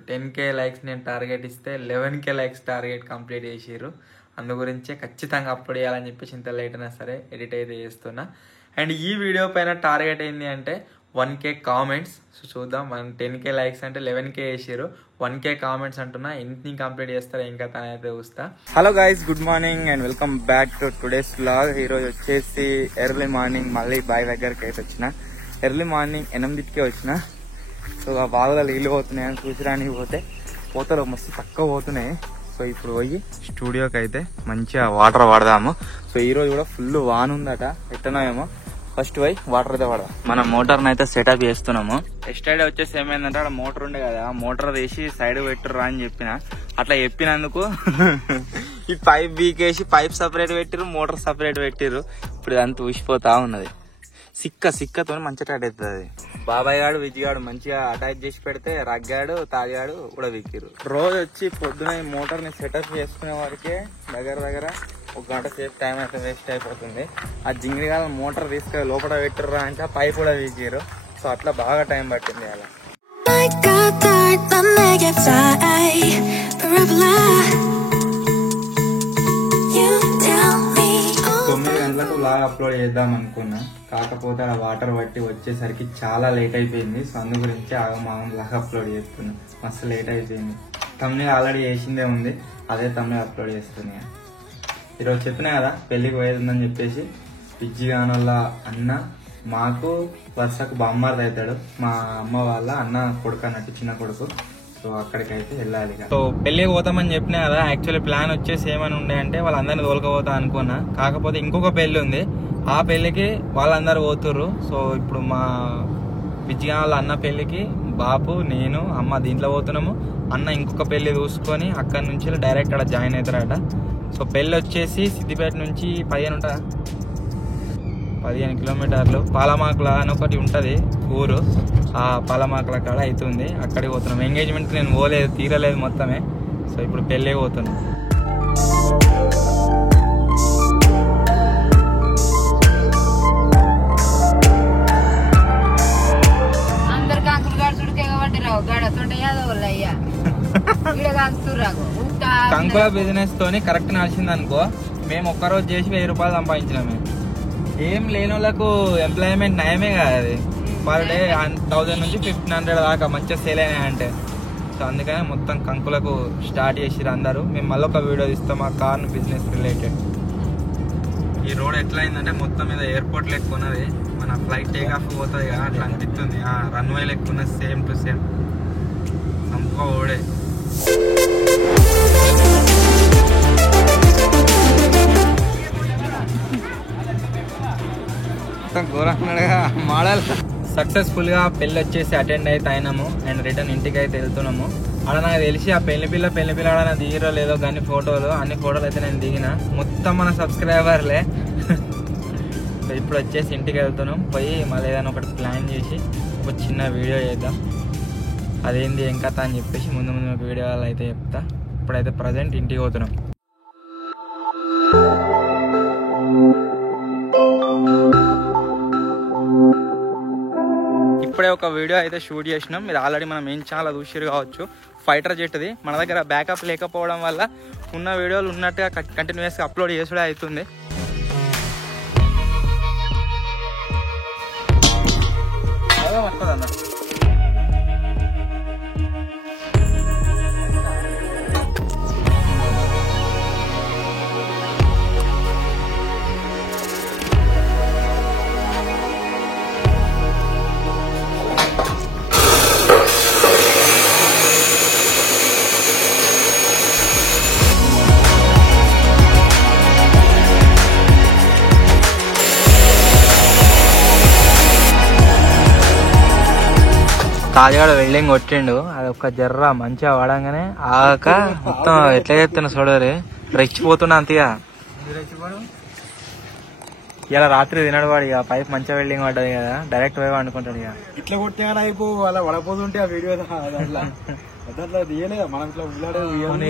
ఇప్పుడు 10K likes నేను target ఇస్తే 11K లైక్స్ టార్గెట్ కంప్లీట్ చేసిర్రు. అందు గురించే ఖచ్చితంగా అప్లోడ్ చేయాలని చెప్పేసి ఇంత లేట్ అయినా సరే ఎడిట్ అయితే చేస్తున్నా. అండ్ ఈ వీడియో పైన టార్గెట్ ఏంటి అంటే 1K కామెంట్స్. సో చూద్దాం, 10K లైక్స్ అంటే 11K వేసారు, 1K కామెంట్స్ అంటున్నా. ఎన్ని కంప్లీట్ చేస్తారో ఇంకా తనైతే చూస్తా. Hello guys, good morning and welcome back to today's vlog. ఈరోజు వచ్చేసి ఎర్లీ మార్నింగ్ మళ్ళీ బాయ్ దగ్గరికి అయితే వచ్చిన. ఎర్లీ మార్నింగ్ 8కే వచ్చిన. సో ఆ బావిలో నీళ్ళు పోతున్నాయని చూసిరానికి పోతే పోతలు మస్తు తక్కువ పోతున్నాయి. సో ఇప్పుడు పోయి స్టూడియోకి అయితే మంచిగా వాటర్ వాడదాము. సో ఈ రోజు కూడా ఫుల్ వాన్ ఉందట, ఎట్టనో ఫస్ట్ పోయి వాటర్ అయితే వాడదాం. మనం మోటార్ అయితే సెటప్ చేస్తున్నాము. ఎస్టర్డే వచ్చేసి ఏమైందంటే అక్కడ మోటార్ ఉండే కదా, మోటార్ తీసి సైడ్ పెట్టుర్రా అని చెప్పిన. అట్లా చెప్పినందుకు ఈ పైప్ బీకేసి పైప్ సపరేట్ పెట్టిరు, మోటార్ సపరేట్ పెట్టిరు. ఇప్పుడు ఇదంతా ఊసిపోతా ఉన్నది. సిక్కతో మంచిగా టైట్ అవుతుంది అది. బాబాయ్ గాడు విజయగాడు మంచిగా అటాచ్ చేసి పెడితే రగ్గాడు తాగాడు కూడా విక్కిరు. రోజు వచ్చి పొద్దున ఈ మోటార్ ని సెటప్ చేసుకునే వాడికే దగ్గర 1 గంట సేపు టైం అయితే వేస్ట్ అయిపోతుంది. ఆ జింగిరిగాల మోటార్ తీసుకొని లోపల పెట్టిర్రా అంటే పైప్ కూడా విక్కిరు. సో అట్లా బాగా టైం పట్టింది అలా. 9 గంటలకు లాగ్ అప్లోడ్ చేద్దాం అనుకున్నా, కాకపోతే ఆ వాటర్ పట్టి వచ్చేసరికి చాలా లేట్ అయిపోయింది. సో అందు గురించి ఆగమాగం లాగ్ అప్లోడ్ చేస్తున్నా. మస్తు లేట్ అయిపోయింది. తమ్ముని ఆల్రెడీ చేసిందే ఉంది, అదే తమ్ముని అప్లోడ్ చేస్తున్నా. ఈరోజు చెప్పినా కదా పెళ్లికి పోయేదని చెప్పేసి. పిజ్జిగానోళ్ళ అన్న మాకు వరుసకు బామ్మార్ది అవుతాడు, మా అమ్మ వాళ్ళ అన్న కొడుకు అన్నట్టు, చిన్న కొడుకు. సో అక్కడికైతే వెళ్ళాలి. సో పెళ్లికి పోతామని చెప్పినా కదా. యాక్చువల్లీ ప్లాన్ వచ్చేసి ఏమని ఉండే అంటే వాళ్ళందరినీ తోలుకపోతా అనుకున్నా, కాకపోతే ఇంకొక పెళ్లి ఉంది. ఆ పెళ్లికి వాళ్ళందరూ పోతుర్రు. సో ఇప్పుడు మా పిజ్జిగానోళ్ళ అన్న పెళ్లికి బాపు, నేను, అమ్మ దీంట్లో పోతున్నాము. అన్న ఇంకొక పెళ్లి చూసుకొని అక్కడి నుంచి డైరెక్ట్ అక్కడ జాయిన్ అవుతారట. సో పెళ్లి వచ్చేసి సిద్దిపేట నుంచి 15 కిలోమీటర్లు. పాలమాకుల అని ఒకటి ఉంటుంది ఊరు, ఆ పాలమాకుల కాడ అవుతుంది. అక్కడికి పోతున్నాం. ఎంగేజ్మెంట్కి నేను పోలేదు, తీరలేదు మొత్తమే. సో ఇప్పుడు పెళ్ళే పోతున్నాం. కంకుల బిజినెస్ తోని కరెక్ట్ నడిచింది అనుకో. మేము ఒక్కరోజు చేసి 1000 రూపాయలు సంపాదించినాము. ఏం లేని వాళ్ళకు ఎంప్లాయ్మెంట్ నయమే కదా అది. పర్ డే 1000 నుంచి 1500 దాకా మంచిగా సేల్ అయినాయంటే. సో అందుకనే మొత్తం కంకులకు స్టార్ట్ చేసిరు అందరూ. మేము మళ్ళీ ఒక వీడియో తీస్తాం ఆ కార్న్ బిజినెస్ రిలేటెడ్. ఈ రోడ్ ఎట్లా అయిందంటే మొత్తం మీద ఎయిర్పోర్ట్ లెక్క ఉన్నది. మన ఫ్లైట్ టేక్ ఆఫ్ పోతుంది కదా అట్లా అనిపిస్తుంది. రన్వే లెక్క ఉన్నది, సేమ్ టు సేమ్ సంప ఓడే. మోడల్ సక్సెస్ఫుల్ గా పెళ్లి వచ్చేసి అటెండ్ అయితే అయినాము. అండ్ రిటర్న్ ఇంటికి అయితే వెళ్తున్నాము. అక్కడ నాకు తెలిసి ఆ పెళ్లి పిల్ల ఆడ దిగిరో లేదో కానీ ఫోటోలు, అన్ని ఫోటోలు అయితే నేను దిగిన. మొత్తం మన సబ్స్క్రైబర్లే. సో ఇప్పుడు వచ్చేసి ఇంటికి వెళ్తున్నాం. పోయి మళ్ళీ ఏదైనా ఒకటి ప్లాన్ చేసి ఒక చిన్న వీడియో చేద్దాం. అదేంది ఏం కథ అని చెప్పేసి ముందు ఒక వీడియోలు అయితే చెప్తా. ఇప్పుడైతే ప్రజెంట్ ఇంటికి పోతున్నాం. ఇప్పుడే ఒక వీడియో అయితే షూట్ చేసినాం. ఇది ఆల్రెడీ మనం ఏం చాలా చూసిరు కావచ్చు. ఫైటర్ జెట్ది. మన దగ్గర బ్యాకప్ లేకపోవడం వల్ల ఉన్న వీడియోలు ఉన్నట్టుగా కంటిన్యూస్గా అప్లోడ్ చేసుడే అవుతుంది. వస్తుందన్న తాజాడు వెల్డింగ్ కొట్టిండు. అది ఒక జర్ర మంచిగా వాడంగానే ఆక మొత్తం ఎట్లా చేస్తున్నా చూడరు, రెచ్చిపోతున్నా అంతగా. ఇలా రాత్రి తినడు వాడు. ఇక పైప్ మంచిగా వెల్డింగ్ పడ్డది కదా, డైరెక్ట్ పోయి వండుకుంటాడు. ఇక ఇట్లా కొట్టే అయిపో అలా వడపోతుంటే ఆ వీడియో తీయలేదు మనం. ఇట్లా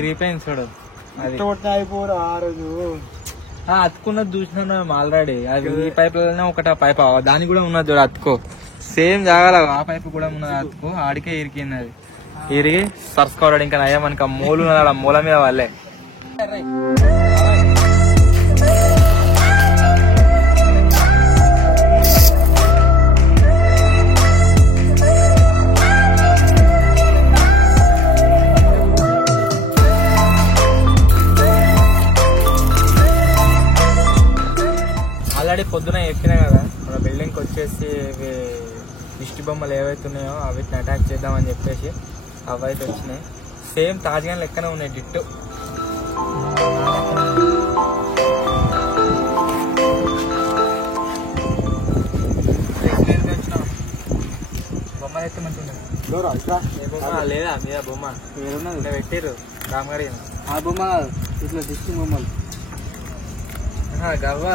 రీపోయింది చూడు. అది కొట్టిన అయిపోరు ఆ రోజు అతుకున్నది చూసినా ఆల్రెడీ. అది ఈ పైప్ లోనే ఒకటి పైప్ దానికి కూడా ఉన్నది చూడు అతుకో. సేమ్ జాగాల ఆ పైపు కూడా ఉన్నది అతుకో, ఆడికే ఇరికింది అది. ఇరిగి సర్సుకోవడం ఇంకా నయ్యా మనకి మూలు మూల మీద వాళ్ళే. ఆల్రెడీ పొద్దున చెప్పినా కదా మన బిల్డింగ్కి వచ్చేసి ఇవి దిష్టి బొమ్మలు ఏవైతే ఉన్నాయో వీటిని అటాక్ చేద్దామని చెప్పేసి అవి అయితే వచ్చినాయి. సేమ్ తాజ్గాన్ లెక్కనే ఉన్నాయి డిట్టు. బొమ్మ అయితే మంచిగా లేదా మీద బొమ్మ పెట్టారు రామగారి ఆ బొమ్మ ఇట్లా దిష్టి బొమ్మలు గవ్వ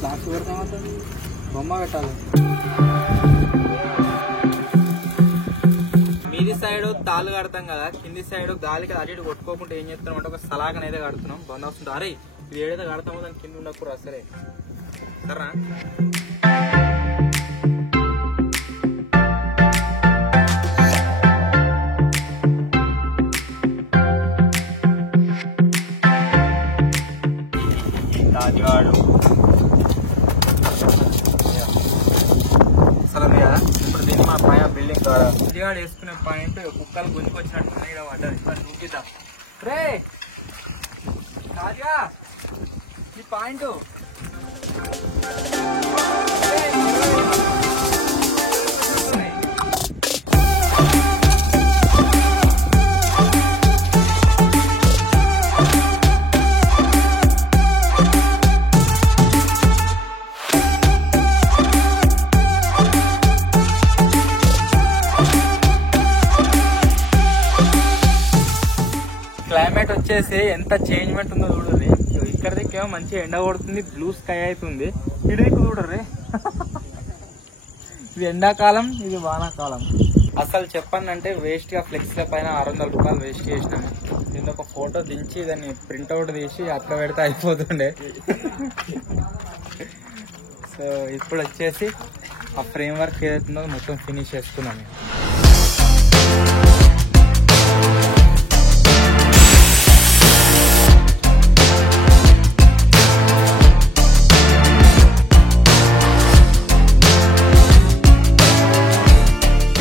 ప్లాస్టిక్ పెడతాం బొమ్మ పెట్టాలి. మీది సైడ్ తాళ్ళు కడతాం కదా, కింది సైడ్ గాలికి అటు ఇటు కొట్టుకోకుండా ఏం చేస్తున్నాం అంటే ఒక సలాకన అయితే కడుతున్నాం. బంద్ వస్తుంది. అరే ఇది ఏదైతే కడతామో దాని కింద ఉండకూడదు అసలే సరేనా. రాజుగాడు అసలు ఇప్పుడు దీన్ని మా పైన బిల్డింగ్ రాజుగాడు వేసుకునే పాయింట్ కుక్కలు గుంజుకు వచ్చినట్టు పడ్డది. చూపిద్దాం రే రాజుగా ఈ పాయింట్ క్లైమేట్ వచ్చేసి ఎంత చేంజ్మెంట్ ఉందో చూడరు. ఇక్కడ దిక్కేమో మంచిగా ఎండ కొడుతుంది, బ్లూ స్కై అవుతుంది. ఇటు దిక్కు చూడరు. ఇది ఎండాకాలం, ఇది వానాకాలం. అసలు చెప్పండి వేస్ట్ గా ఫ్లెక్స్ ల పైన 600 రూపాయలు వేస్ట్ చేసినాము. దీని ఒక ఫోటో దించి దాన్ని ప్రింట్అవుట్ తీసి అక్క పెడితే అయిపోతుండే. సో ఇప్పుడు వచ్చేసి ఆ ఫ్రేమ్ వర్క్ ఏదైతుందో మొత్తం ఫినిష్ చేసుకున్నాము.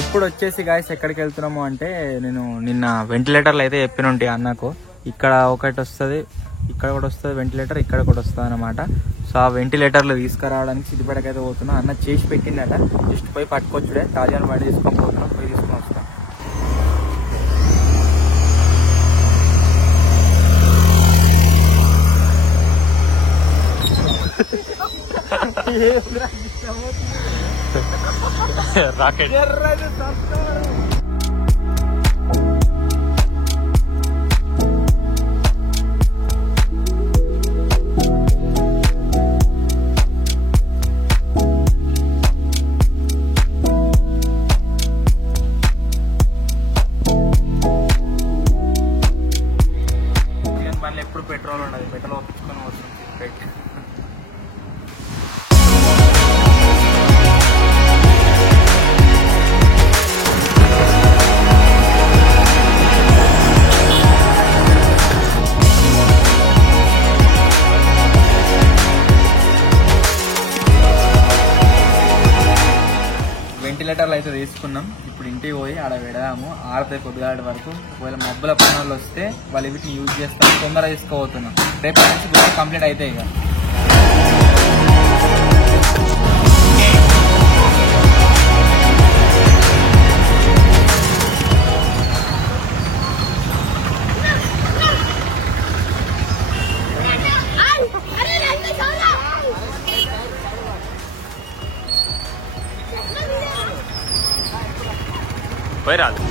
ఇప్పుడు వచ్చేసి గాయస్ ఎక్కడికి వెళ్తున్నాము అంటే, నేను నిన్న వెంటిలేటర్లు అయితే చెప్పిన ఉంటాయి అన్నకు. ఇక్కడ ఒకటి వస్తుంది, ఇక్కడ ఒకటి వస్తుంది వెంటిలేటర్, ఇక్కడ ఒకటి వస్తుంది అనమాట. సో ఆ వెంటిలేటర్లు తీసుకురావడానికి సిద్దిపేటకైతే పోతున్నాం. అన్న చేసి పెట్టిందట, జస్ట్ పోయి పట్టుకొచ్చుడే. తాజాను బండి తీసుకొని పోతున్నాం, పోయి తీసుకొని వస్తాం. రాకెట్ బండ్లు ఎప్పుడు పెట్రోల్ ఉండదు, పెట్రోల్ ఒప్పించుకొని వస్తుంది పెట్టి. వెంటిలేటర్లు అయితే తీసుకున్నాం. ఇప్పుడు ఇంటికి పోయి ఆడ పెడదాము. ఆరుతాయి పొద్దుగాడి వరకు. ఒకవేళ మబ్బుల పనులు వస్తే వాళ్ళు వీటిని యూజ్ చేస్తాం. తొందరగా తీసుకోబోతున్నాం. రేపు నుంచి కంప్లీట్ అయితే ఇక పోయి రాదు.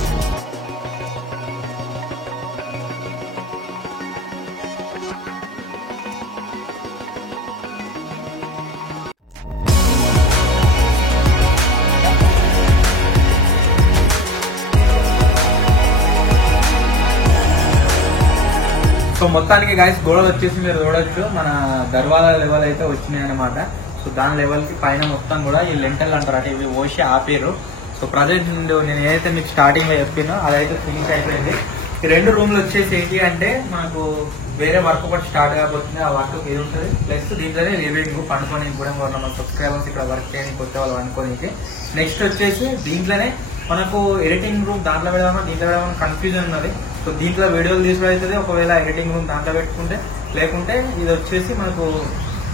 సో మొత్తానికి గాయస్ గోడలు వచ్చేసి మీరు చూడొచ్చు, మన దర్వాజా లెవెల్ అయితే వచ్చినాయి అనమాట. సో దాని లెవెల్ కి పైన మొత్తం కూడా ఈ లెంటల్ అంటారు అంటే ఇవి ఓసి ఆపేరు. సో సో ప్రజెంట్ నేను ఏదైతే మీకు స్టార్టింగ్ లో చెప్పినో అదైతే ఫినిష్ అయిపోయింది. ఈ 2 రూమ్లు వచ్చేసి ఏంటి అంటే మనకు వేరే వర్క్ ఒకటి స్టార్ట్ కాబోతుంది. ఆ వర్క్ ఇది ఉంటుంది. ప్లస్ దీంట్లోనే లివింగ్ పండుకోనికి కూడా మన సబ్స్క్రైబర్స్ ఇక్కడ వర్క్ చేయడానికి కొత్త వాళ్ళు అనుకోనికి. నెక్స్ట్ వచ్చేసి దీంట్లోనే మనకు ఎడిటింగ్ రూమ్ దాంట్లో పెడదామా దీంట్లో పెడదామని కన్ఫ్యూజన్ ఉన్నది. సో దీంట్లో వీడియోలు తీసుకుని అవుతుంది. ఒకవేళ ఎడిటింగ్ రూమ్ దాంట్లో పెట్టుకుంటే, లేకుంటే ఇది వచ్చేసి మనకు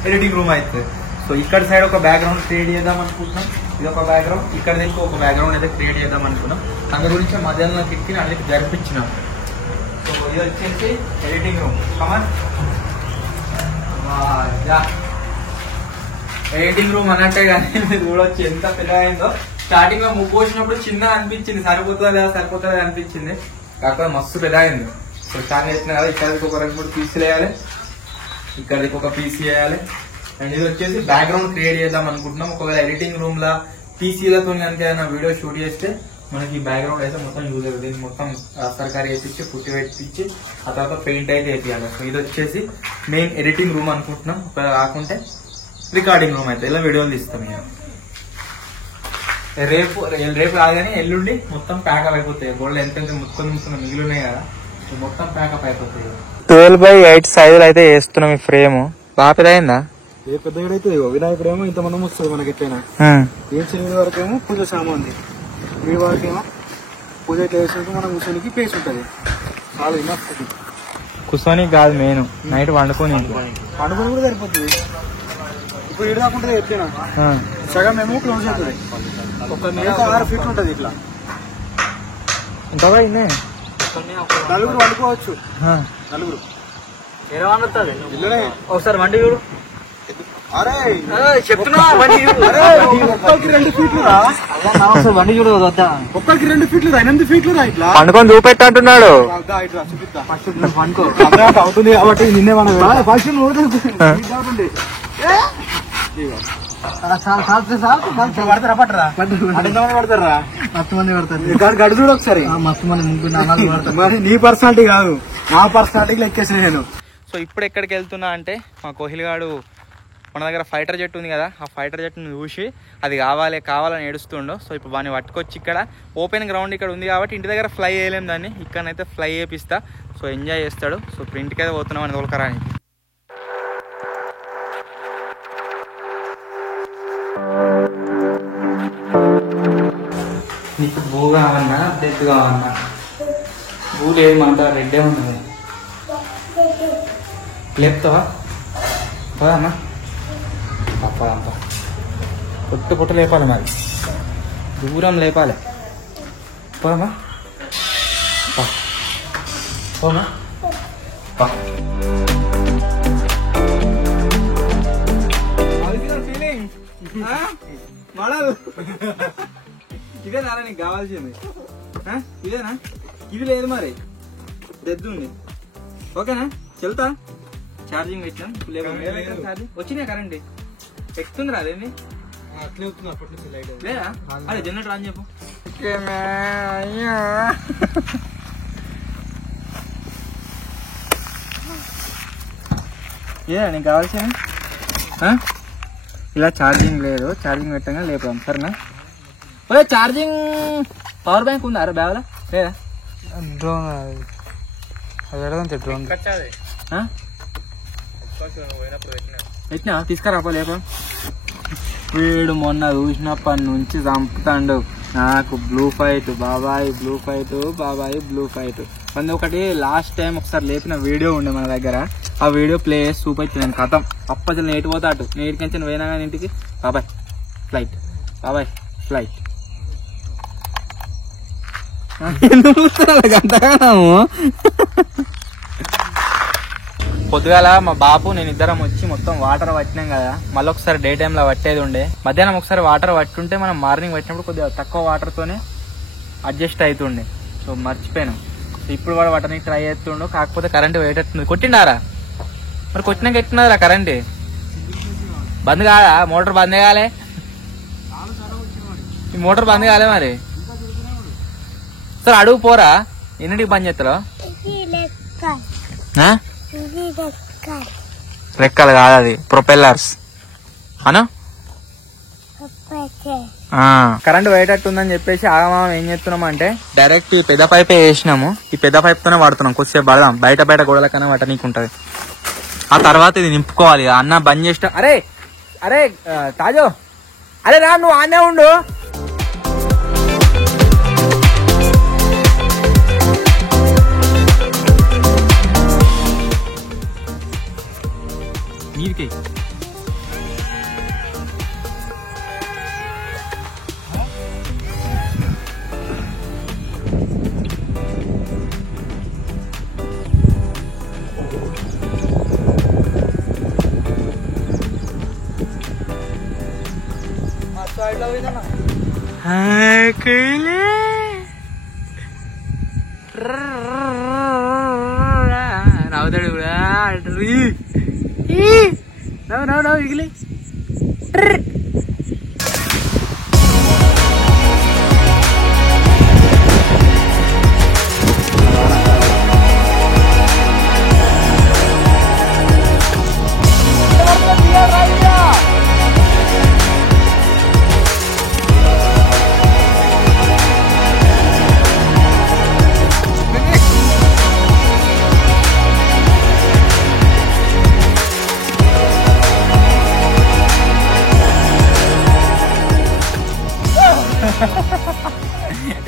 ఎడిటింగ్ రూమ్ అవుతుంది. సో ఇక్కడ సైడ్ ఒక బ్యాక్గ్రౌండ్ క్రియేట్ చేద్దాం అనుకుంటున్నాం. ఇది ఒక బ్యాక్గ్రౌండ్, ఇక్కడ నుంచి ఒక బ్యాక్గ్రౌండ్ అయితే క్రియేట్ చేద్దాం అనుకున్నాం. అందు గురించి మధ్యాహ్నం కిటికీని అన్నిటి జరిపించినాం. సో ఇది వచ్చేసి editing room. Come on editing room అన్నట్టే కానీ మీరు చూడొచ్చు ఎంత పెద్దగా అయిందో. స్టార్టింగ్ లో ముగ్గు వచ్చినప్పుడు చిన్నగా అనిపించింది, సరిపోతుందా లేదా సరిపోతుందా అనిపించింది. కాకపోతే మస్తు పెద్దగా అయింది. సో స్టార్ట్ చేసిన కదా ఇక్కడికి ఒక 2-3 పీసులు వేయాలి, ఇక్కడికి ఒక పీసీ వేయాలి. అండ్ ఇది వచ్చేసి బ్యాక్గ్రౌండ్ క్రియేట్ చేద్దాం అనుకుంటున్నాం. ఒకవేళ ఎడిటింగ్ రూమ్ లా పీసీలతో కనుక ఏదైనా వీడియో షూట్ చేస్తే మనకి బ్యాక్గ్రౌండ్ అయితే మొత్తం యూజ్ అవుతుంది. మొత్తం సర్కారీ వేపించి పుట్టి పెట్టించి ఆ తర్వాత పెయింట్ అయితే వేయాలి. సో ఇది వచ్చేసి మెయిన్ ఎడిటింగ్ రూమ్ అనుకుంటున్నాం. ఒకవేళ కాకుంటే రికార్డింగ్ రూమ్ అయితే ఇలా వీడియోలు తీస్తాం. రేపు కాదని ఎల్లుండి మొత్తం ప్యాకప్ అయిపోతాయి. గోల్డ్ ఎంత ముక్కుని మిగిలి ఉన్నాయి కదా, మొత్తం ప్యాకప్ అయిపోతాయి. 12x8 సైజులు అయితే వేస్తున్నాం. ఈ ఫ్రేమ్ బాగా పెద్దయిందా? ఏ పెద్దగా అయితే వినాయకుడు ఏమో ఇంత మనం వస్తుంది మనకి ఎట్లయినా. ఏం చేయని వరకు ఏమో పూజ సామాన్, వీడి వరకు ఏమో పూజ చేసినట్టు మనం కూర్చొనికి ప్లేస్ ఉంటుంది. చాలా ఇన్నఫ్. కూర్చొని కాదు మెయిన్, నైట్ వండుకొని కూడా సరిపోతుంది. ఇప్పుడు ఇటు కాకుండా ఎట్లయినా సగం ఏమో క్లోజ్ అవుతుంది. ఒక 6 ఫీట్లు ఉంటుంది ఇట్లా. ఎంతగా ఇన్నే 4 వండుకోవచ్చు. 4 ఎలా వండుతుంది ఇల్లునే. ఒకసారి వండి చూడు. అరే చెప్తున్నా ఒక్కరికి 2 ఫీట్లు రా. వండి చూడు. ఒక్కరికి 2 ఫీట్లు రా, 8 ఫీట్లు రా. ఇట్లా పండుకొని చూపెట్టంటున్నాడు. ఇట్లా చూపిస్తా. ఫస్ట్ పండుకో అవుతుంది కాబట్టి నిన్నే మనం ఫస్ట్ పడతారా పట్టరా పడతారా మస్తు మంది పడతారు. గడు చూడు ఒకసారి. మస్తు మంది 3-4 పడతారు. మరి నీ పర్సనాలిటీ కాదు, నా పర్సనాలిటీకి లెక్కేసిన నేను. సో ఇప్పుడు ఎక్కడికి వెళ్తున్నా అంటే మా కోహ్లీ గాడు మన దగ్గర ఫైటర్ జెట్ ఉంది కదా, ఆ ఫైటర్ జెట్ని చూసి అది కావాలని ఏడుస్తుండో. సో ఇప్పుడు వాడిని పట్టుకొచ్చి ఇక్కడ ఓపెన్ గ్రౌండ్ ఇక్కడ ఉంది కాబట్టి ఇంటి దగ్గర ఫ్లై చేయలేము దాన్ని, ఇక్కడనైతే ఫ్లై చేపిస్తా. సో ఎంజాయ్ చేస్తాడు. సో ఇప్పుడు ఇంటికి అయితే పోతున్నాం అని తోలుకరానికి. నీకు బూ కావన్నా డెత్ కావన్నా? బూ లేదు మాట, రెడ్డే ఉన్నది. లేపుతావా? పోదమ్మా తప్పదంతా పొట్టు లేపాలి, మరి దూరం లేపాలి. పోదమ్మా పోమా. ఫీలింగ్ మోడల్ ఇదే నారా నీకు కావాల్సింది? ఇదేనా? ఇది లేదు మరి, దెద్దు ఉంది. ఓకేనా? చెల్తా ఛార్జింగ్ పెట్టినాం. వచ్చినాయి కరెంట్ ఎక్కుతుందిరా అదేంటి లేదా? అదే జనరేటర్ అని చెప్పు. ఏదా నీకు కావాల్సిన? ఇలా ఛార్జింగ్ లేదు, ఛార్జింగ్ పెట్టగా లేపాం. సరేనా? ఒరే ఛార్జింగ్ పవర్ బ్యాంక్ ఉందా అరే బ్యాగ్లో? లేదా? డ్రోన్ అది పెడదంతే. డ్రోన్ పెట్టినా తీసుకురాపో లేపా. వీడు మొన్న చూసినప్పటి నుంచి చంపుతాడు నాకు. బ్లూ ఫైట్ బాబాయ్, బ్లూ ఫైట్ బాబాయ్, బ్లూ ఫైట్. మంది ఒకటి లాస్ట్ టైం ఒకసారి లేపిన వీడియో ఉండే మన దగ్గర. ఆ వీడియో ప్లే చేసి చూపించాను కథం. అప్పటి నేటి పోతా అటు నేటికి నుంచి పోయినా కానీ ఇంటికి బాబాయ్ ఫ్లైట్, బాబాయ్ ఫ్లైట్. పొద్దుగాల మా బాపు నేను ఇద్దరం వచ్చి మొత్తం వాటర్ పట్టినాం కదా. మళ్ళీ ఒకసారి డే టైంలో పట్టేది ఉండే. మధ్యాహ్నం ఒకసారి వాటర్ పట్టుంటే మనం మార్నింగ్ పట్టినప్పుడు కొద్దిగా తక్కువ వాటర్తోనే అడ్జస్ట్ అవుతుండే. సో మర్చిపోయాను. సో ఇప్పుడు వాడు పట్టడానికి ట్రై చేస్తుండు. కాకపోతే కరెంట్ పోయేటట్టుంది. కొట్టిండారా మరి? కొట్టినాక ఎట్టున్నదిరా కరెంట్? బంద్ కాదా? మోటార్ బంద్ కాలే? ఈ మోటార్ బంద్ కాలే మరి? సార్ అడుగు పోరా, ఎన్నింటికి బంద్ చేస్తారో? రెక్కలు కాదు, అది ప్రొపెల్లర్స్ అను. కరెంట్ పోయేటట్టుందని చెప్పేసి ఆగమాం ఏం చేస్తున్నాం అంటే డైరెక్ట్ ఈ పెద్ద పైపే వేసినాము. ఈ పెద్ద పైప్ తోనే వాడుతున్నాం. కొద్దిసేపు పడదాం, బయట గోడల కన్నా వాట నీకుంటది. ఆ తర్వాత ఇది నింపుకోవాలి. అన్న బంద్ చేస్తా. అరే అరే తాజో, అరే రా, నువ్వు ఆనే ఉండు. నీరుకే రావుతాడు కూడా నవ్వు ఇగిలి.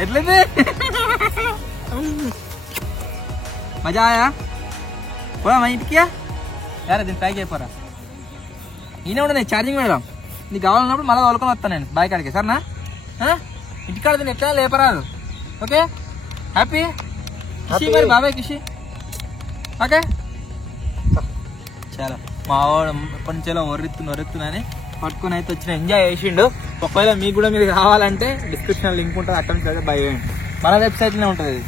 ఎట్లయితే మజా ఆయా పోరా మా ఇంటికి. యారా దీన్ని ప్యాక్ అయిపోరా. ఈయన కూడా నేను ఛార్జింగ్ పెడదాం. నీకు కావాలన్నప్పుడు మళ్ళీ తోలుకొని వస్తాను నేను బాయ్ కాడికి. సరేనా? ఇంటికాడ దీన్ని ఎట్లా లేపరాదు. ఓకే, హ్యాపీ ఖుషి మరి బాబాయ్ ఖుషి. ఓకే చాలా మా వాడు ఎప్పటి నుంచో ఒర్రెత్తునని పట్టుకుని అయితే వచ్చిన ఎంజాయ్ చేసిండు. ఒకవేళ మీకు కూడా మీరు కావాలంటే డిస్క్రిప్షన్ లింక్ ఉంటుంది, అక్కడ నుంచి అయితే బై చేయండి. మన వెబ్సైట్లోనే ఉంటుంది ఇది.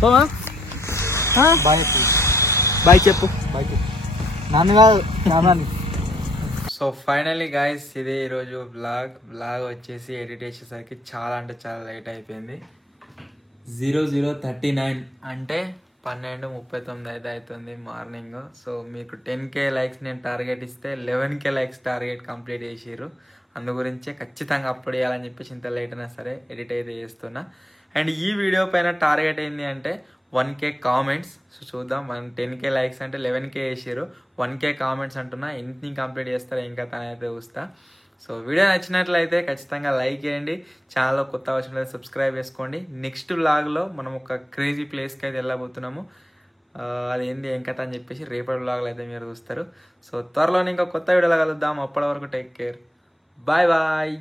సో బాయ్ చెప్పు. బాయ్ చెప్పు. నన్ను కాదు, నాన్నని. సో ఫైనల్లీ గాయస్, ఇదే ఈరోజు బ్లాగ్ వచ్చేసి ఎడిట్ చేసేసరికి చాలా అంటే చాలా లేట్ అయిపోయింది. 00:39 అంటే 12:39 అయితే అవుతుంది మార్నింగ్. సో మీకు 10K లైక్స్ నేను టార్గెట్ ఇస్తే 11K లైక్స్ టార్గెట్ కంప్లీట్ చేసిర్రు. అందు గురించే ఖచ్చితంగా అప్లోడ్ చేయాలని చెప్పేసి ఇంత లేట్ అయినా సరే ఎడిట్ అయితే చేస్తున్నా. అండ్ ఈ వీడియో పైన టార్గెట్ ఏంటి అంటే 1K కామెంట్స్. సో చూద్దాం, 10K లైక్స్ అంటే 11K వేసారు, 1K కామెంట్స్ అంటున్నా. ఎన్ని కంప్లీట్ చేస్తారో ఇంకా తనైతే చూస్తా. సో వీడియో నచ్చినట్లయితే ఖచ్చితంగా లైక్ చేయండి. ఛానల్లో కొత్త వచ్చినట్లయితే సబ్స్క్రైబ్ చేసుకోండి. నెక్స్ట్ వ్లాగ్లో మనం ఒక క్రేజీ ప్లేస్కి అయితే వెళ్ళబోతున్నాము. అదేంది ఏం కథ అని చెప్పేసి రేపటి వ్లాగ్లో అయితే మీరు చూస్తారు. సో త్వరలోనే ఇంకా కొత్త వీడియోలో కలుద్దాం. అప్పటి వరకు టేక్ కేర్. Bye bye.